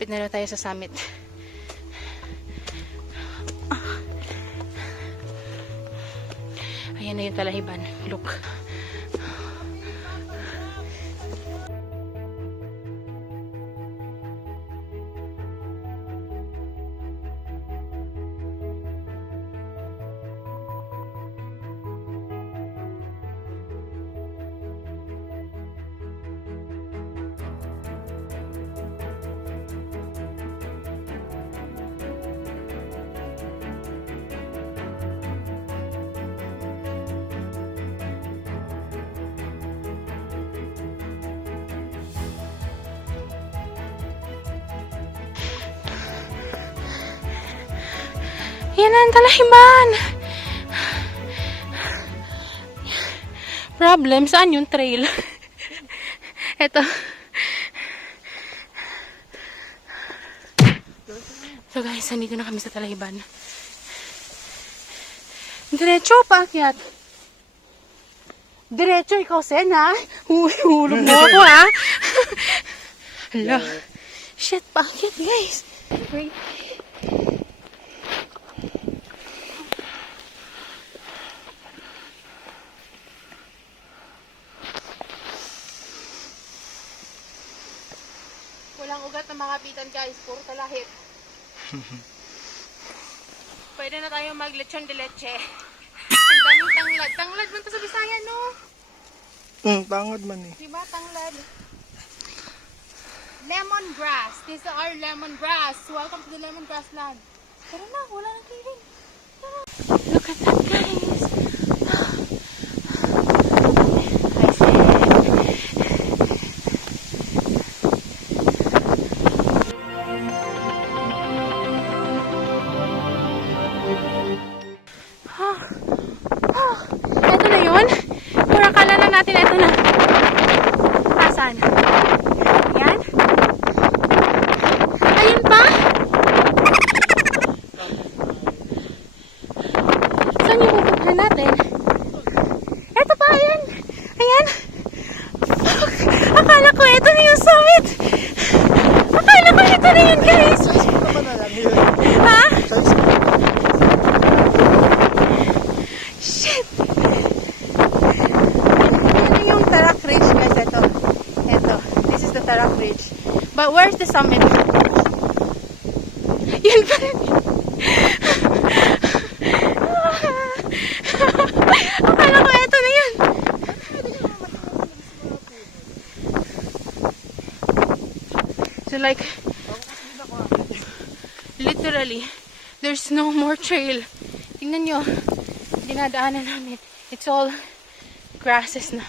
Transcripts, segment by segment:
Malapit na tayo sa summit. Ayan na yung Talahiban. Look. Yan ang Talahiban. Problem, saan yung trail? Eto. So guys, nandito na kami sa Talahiban. Diretso, paakyat. Diretso, ikaw, Sen, ha? Hulog mo ako, ha? Hala. Shit, paakyat, guys. Wait. Walang ugat na makapitan, guys. Puro talahib. Pwede na tayo mag-lechon de leche. Ang daming tanglad. Tanglad man to sa Bisaya, no? Tangad man eh. Diba, tanglad? Lemongrass. These are our lemongrass. Welcome to the lemongrass land. Tara na, wala nang clearing. Look at that, guys. Ito na yun. Pura kala lang natin, ito na. Asan? Yan. Ayun pa. Saan yung pupuntahan natin? Ito pa, ayan. Ayan. Fuck. Akala ko ito na yung summit. Akala ko ito na yun, guys. Ha? Shit! Ano yung Tarak Ridge, guys? Ito. This is the Tarak Ridge. But where's the summit? Yun pa rin. Akala ko ito na yun. So like, literally, there's no more trail. Tingnan nyo. Dinadaanan namin. It's all grasses na.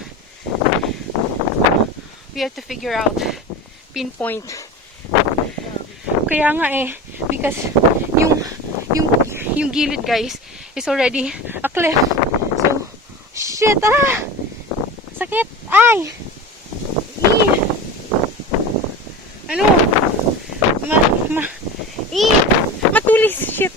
We have to figure out, pinpoint. Kaya nga eh, because yung gilid, guys, is already a cliff. So, shit, sakit, ay! Ano? Matulis, shit.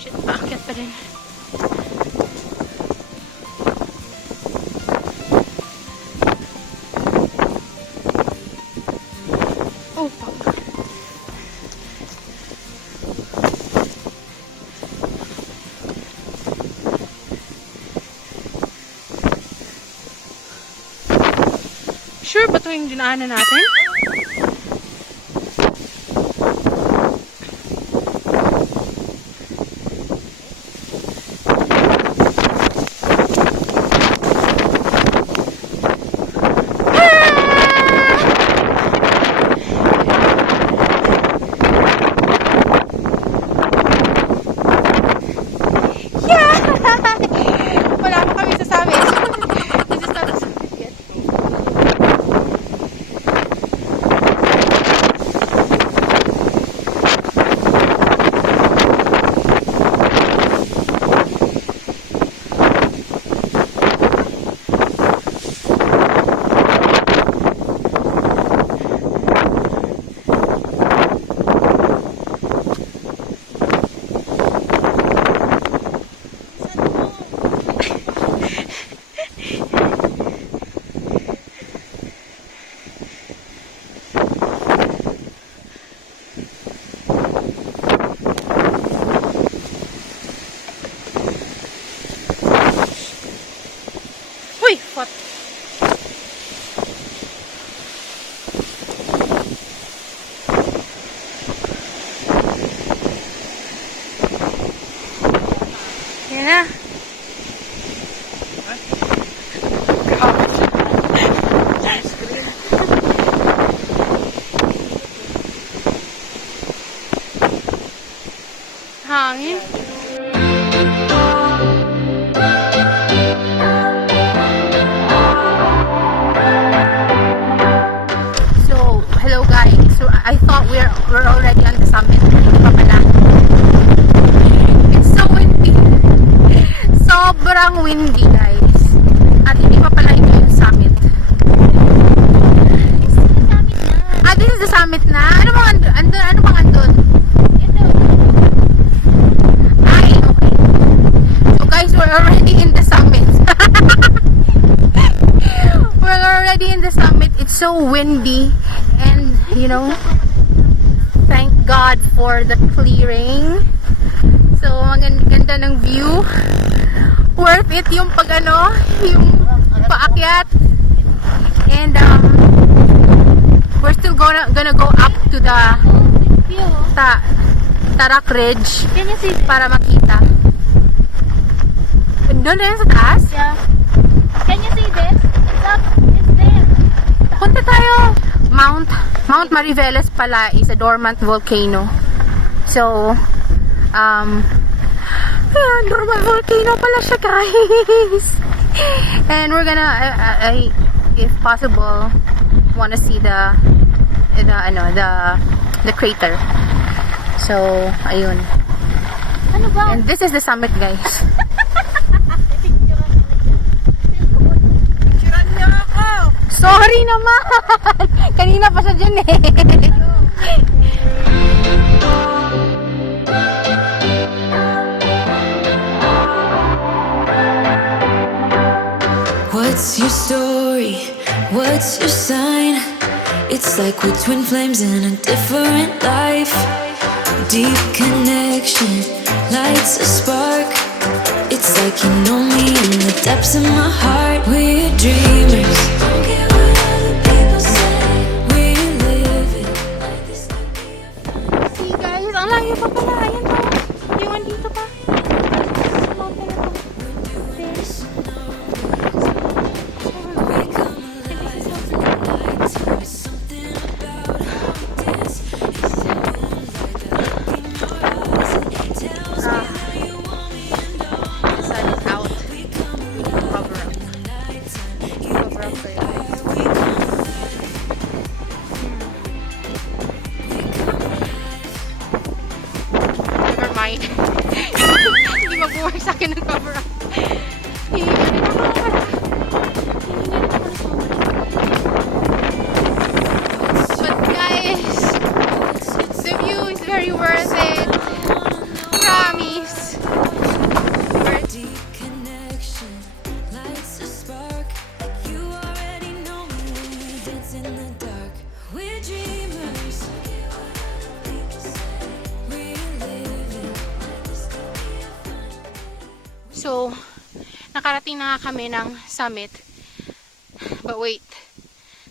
Shit, paakyat pa din. Oh, fuck. Sure ba ito yung dinaanan natin? Ayan na. Hangin. So, hello guys. So, I thought we're already on the summit. Pa pala. It's so windy. Sobrang windy, guys. At hindi pa pala ito yung summit. Ah, this is the summit na. Ano bang andun? Ano bang andun? Ay, okay. So guys, we're already in the summit. We're already in the summit. It's so windy. And, you know, thank God for the clearing. So, maganda ng view. Worth it yung yung paakyat. And, we're still gonna go up to the Tarak Ridge para makita. Doon na sa taas? Yeah. Can you see this? It's there. Punta tayo. Mount Mariveles pala is a dormant volcano. So, ayan, dormant volcano pala siya, guys. And we're gonna, if possible, wanna see the crater. So, ayun. Ano ba? And this is the summit, guys. Sorry naman! Kanina pa siya dyan eh. What's your story? What's your sign? It's like we're twin flames in a different life. Deep connection lights a spark. It's like you know me in the depths of my heart. We're dreamers. Don't care what other people say. We're living like this could be a See guys, ang layo pa pala. Ayan pa. Yung andito pa. Sa mountain na to. we come alive. Nighttime, something about how we dance. It's the moonlight that look in your eyes. It tells me how you want me and all. The sun is out. We come Cover up. nighttime. Cover up for you guys. We come Never mind. Hindi mag-work sa akin ng cover up. Hihingi na ako pala. But guys, the view is very worth it. Promise. Worth deep connection lights a spark. You already know me when we dance in the dark. We're dreamers. We're living. So, nakarating na nga kami ng summit. But wait,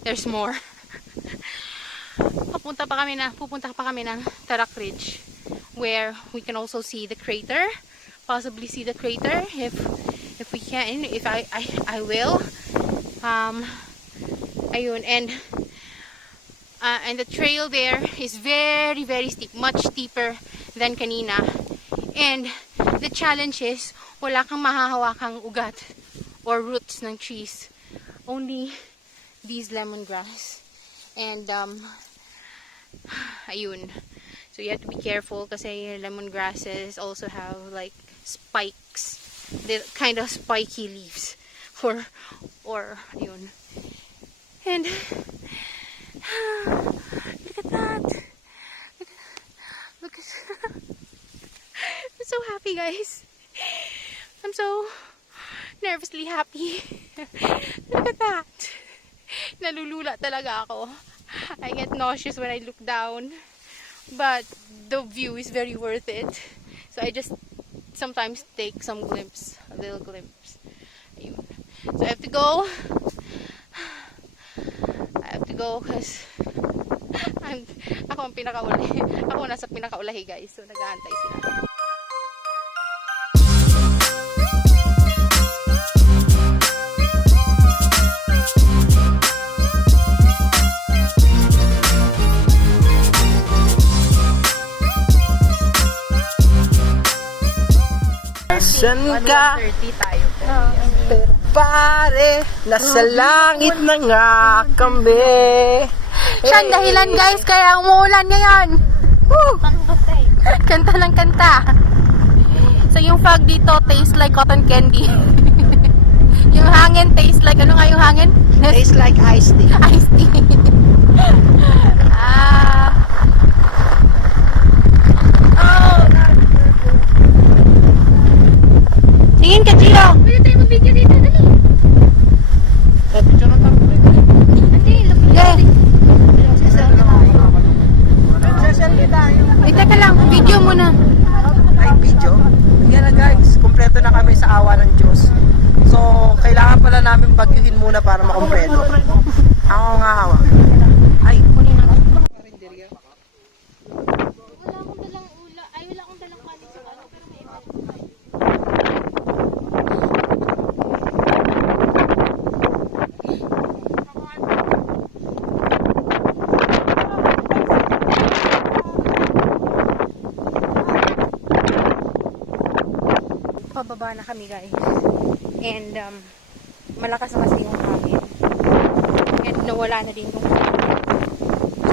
there's more. Pupunta pa kami ng Tarak Ridge, where we can also see the crater. Possibly see the crater if we can, if I will. Ayun, and the trail there is very, very steep, much steeper than kanina. And the challenge is, wala kang mahahawakang ugat or roots ng trees. Only these lemongrass. And, ayun. So you have to be careful kasi lemongrasses also have like spikes. The kind of spiky leaves. Or ayun. And, look at that. Look at I'm so happy, guys. I'm so nervously happy. Look at that. Nalulula talaga ako. I get nauseous when I look down. But the view is very worth it. So I just sometimes take some glimpse. A little glimpse. Ayun. So I have to go. Because ako ang pinakauli. Ako nasa pinakaulahi, guys. So nag-aantay sila. Nasaan ka? 1:30 tayo. Pero pare, nasa langit na nga kami. Siya ang dahilan guys, kaya umuulan ngayon. Woo! Kanta ng kanta. So yung fog dito tastes like cotton candy. Yung hangin tastes like, ano nga yung hangin? Tastes like iced tea. Iced tea. Ah. Oh. Tingin ka, Gio. Pwede tayo mag-video dito, dali. Picture na tayo. Ate, look Yeah. Nagsaselfie tayo. Ay, teka lang. Video muna. Ay, video. Yan na guys, kumpleto na kami sa awa ng Diyos. So, kailangan pala namin bagyuhin muna para makumpleto. Ako nga hawa. Ay, kunin natin. Wala akong dalang ula. Ay, wala akong dalang kanin sa ano, pero may iba. Pababa na kami guys. And malakas na kasi yung hangin. And nawala na din yung hangin.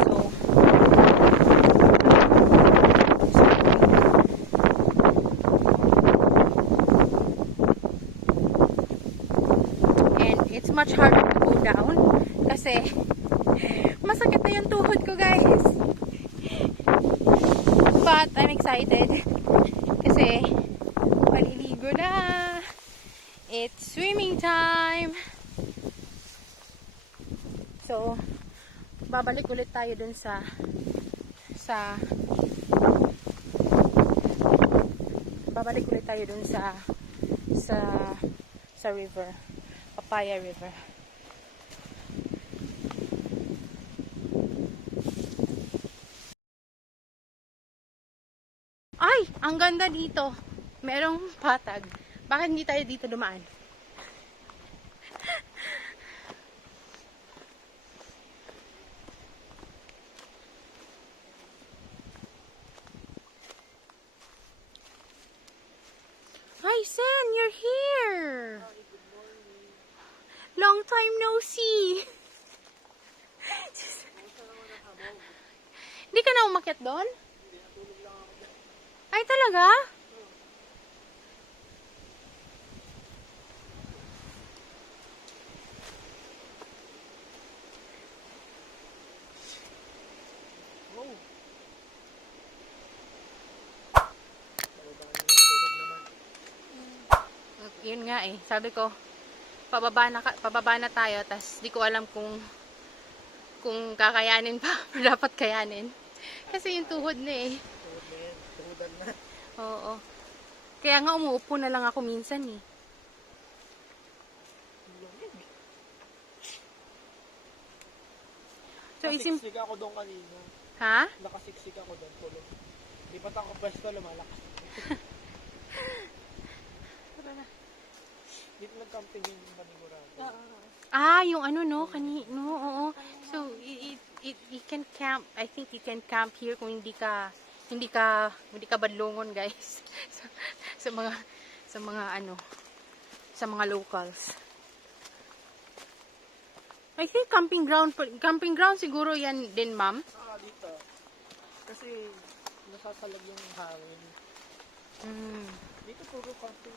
So, and it's much harder to go down kasi masakit na yung tuhod ko guys. But I'm excited kasi paliligo na. It's swimming time. So, babalik ulit tayo dun sa babalik ulit tayo dun sa river, Papaya River. Ay, ang ganda dito. Merong patag. Bakit hindi tayo dito dumaan? Hi, Sen, you're here. Long time no see. Hindi ka na umakyat doon? Ay, talaga? Yun nga eh. Sabi ko, pababa na tayo, tas di ko alam kung kakayanin pa, dapat kayanin. Kasi yung tuhod na eh. Tuhudan na. Oo. Kaya nga umuupo na lang ako minsan eh. So Nakasiksik ako doon kanina. Ha? Nakasiksik ako doon. Tulog. Di pa ako pwesto, lumalakas. Dito nag-camping yung panigurado. Ah, yung ano no, oo. So you can camp. I think you can camp here kung hindi ka badlongon, guys. sa mga locals. I think camping ground siguro yan din, ma'am. Dito. Kasi nasasalag yung hangin. Dito puro camping.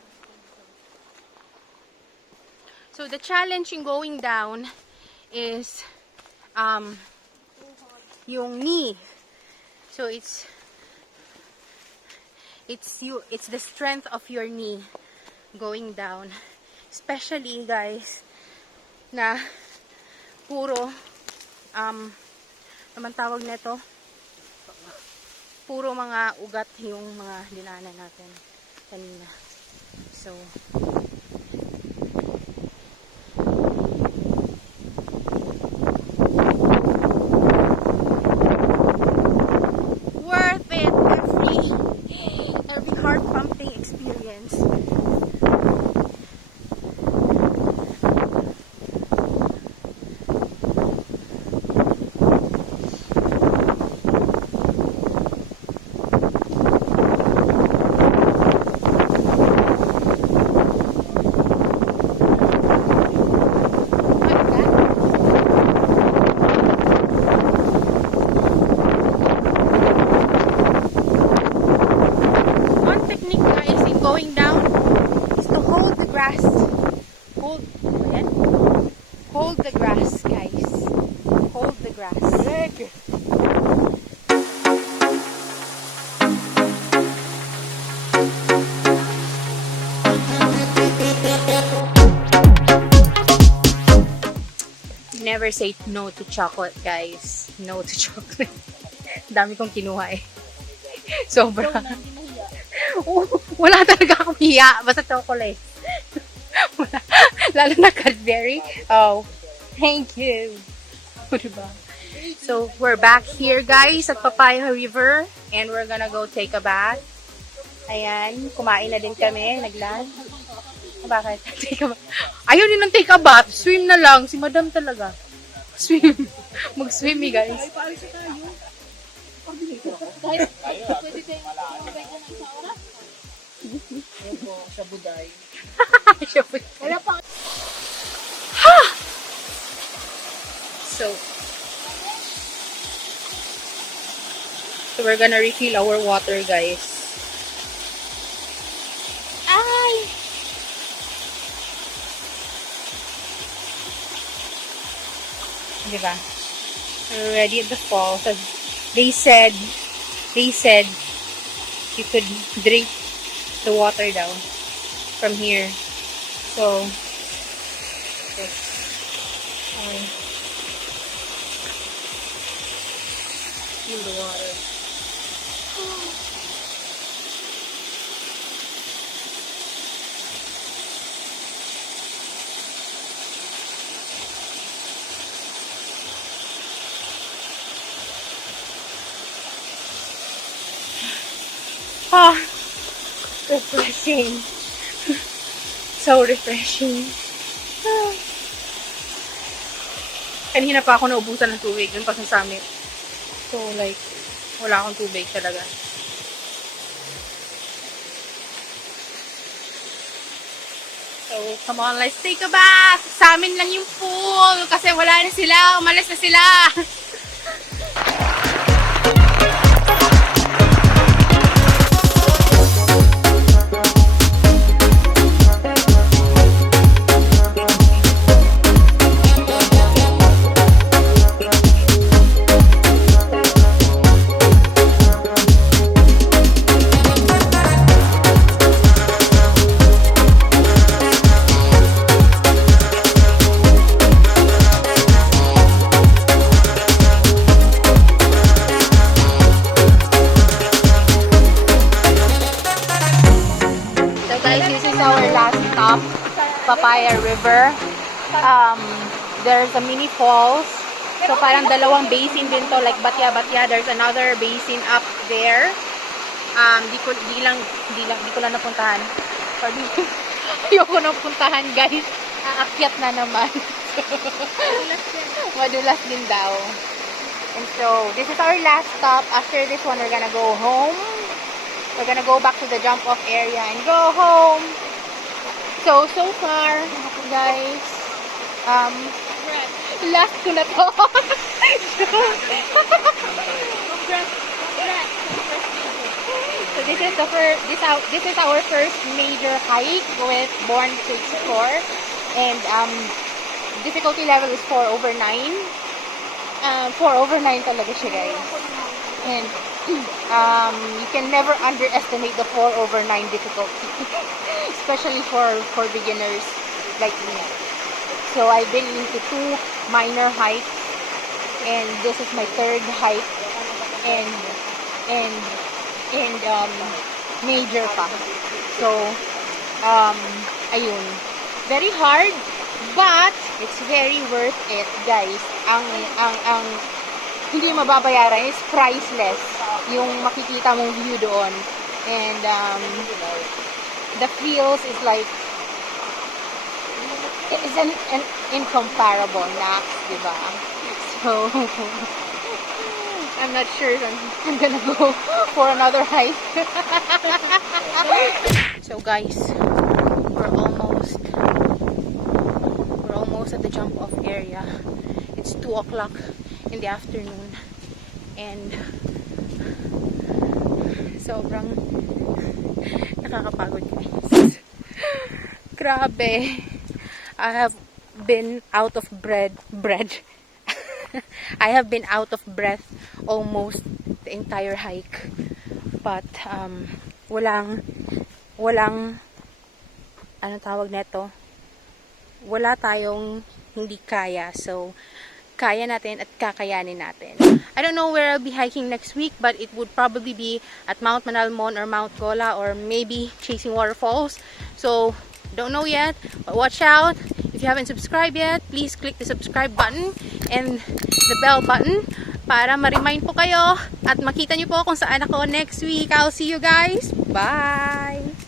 So the challenge in going down is yung knee. So it's the strength of your knee going down. Especially guys na puro naman tawag nito, puro mga ugat yung mga dinaanan natin kanina. So worth it, every heart pumping experience. grass. Hold, ayan. Hold the grass, guys. Hold the grass. Never say no to chocolate, guys. No to chocolate. Dami kong kinuha eh. Sobra. Oh, wala talaga akong hiya. Basta chocolate. Wala. Lalo na Cadbury. Oh, thank you. Diba? So, we're back here, guys, at Papaya River. And we're gonna go take a bath. Ayan. Kumain na din kami. Nag-lunch. Bakit? Take a bath. Ayaw din ng take a bath. Swim na lang. Si madam talaga. Swim. Mag-swim, guys. Pwede kayo kumabay ka ng isang oras? Sa buday. Wala pa. So we're gonna refill our water, guys. Ay! Diba? We're already at the falls. So they said you could drink the water down from here. So, feel the water. Ah, refreshing. So refreshing. Ah. Kanina pa ako naubusan ng tubig dun pa sa summit. So like, wala akong tubig talaga. So, come on, let's take a bath. Sa amin lang yung pool kasi wala na sila. Umalis na sila. Our last stop, Papaya River. There's a mini falls. So parang dalawang basin din to, like Batya. There's another basin up there. Di ko lang napuntahan. Sorry. Ayoko na puntahan, guys. Aakyat na naman. Madulas din daw. And so, this is our last stop. After this one, we're gonna go home. We're gonna go back to the jump-off area and go home. So far, guys, last ko na to. So this is our first major hike with Born to Explore, and difficulty level is 4/9. 4/9 talaga siya, guys. And you can never underestimate the 4/9 difficulty, especially for beginners like me. So I've been into 2 minor hikes, and this is my 3rd hike, and major pa. So ayun, very hard, but it's very worth it, guys. Ang hindi mababayaran is priceless yung makikita mong view doon, and the feels is like it's an incomparable Nax, diba? So I'm not sure if I'm gonna go for another hike. So guys, we're almost at the jump off area. It's 2 o'clock in the afternoon, and sobrang nakakapagod, guys. Grabe. I have been out of bread. I have been out of breath almost the entire hike. But, walang, ano tawag neto? Wala tayong hindi kaya. So, kaya natin at kakayanin natin. I don't know where I'll be hiking next week, but it would probably be at Mount Manalmon or Mount Gola or maybe Chasing Waterfalls. So, don't know yet, but watch out. If you haven't subscribed yet, please click the subscribe button and the bell button para ma-remind po kayo at makita niyo po kung saan ako next week. I'll see you guys. Bye!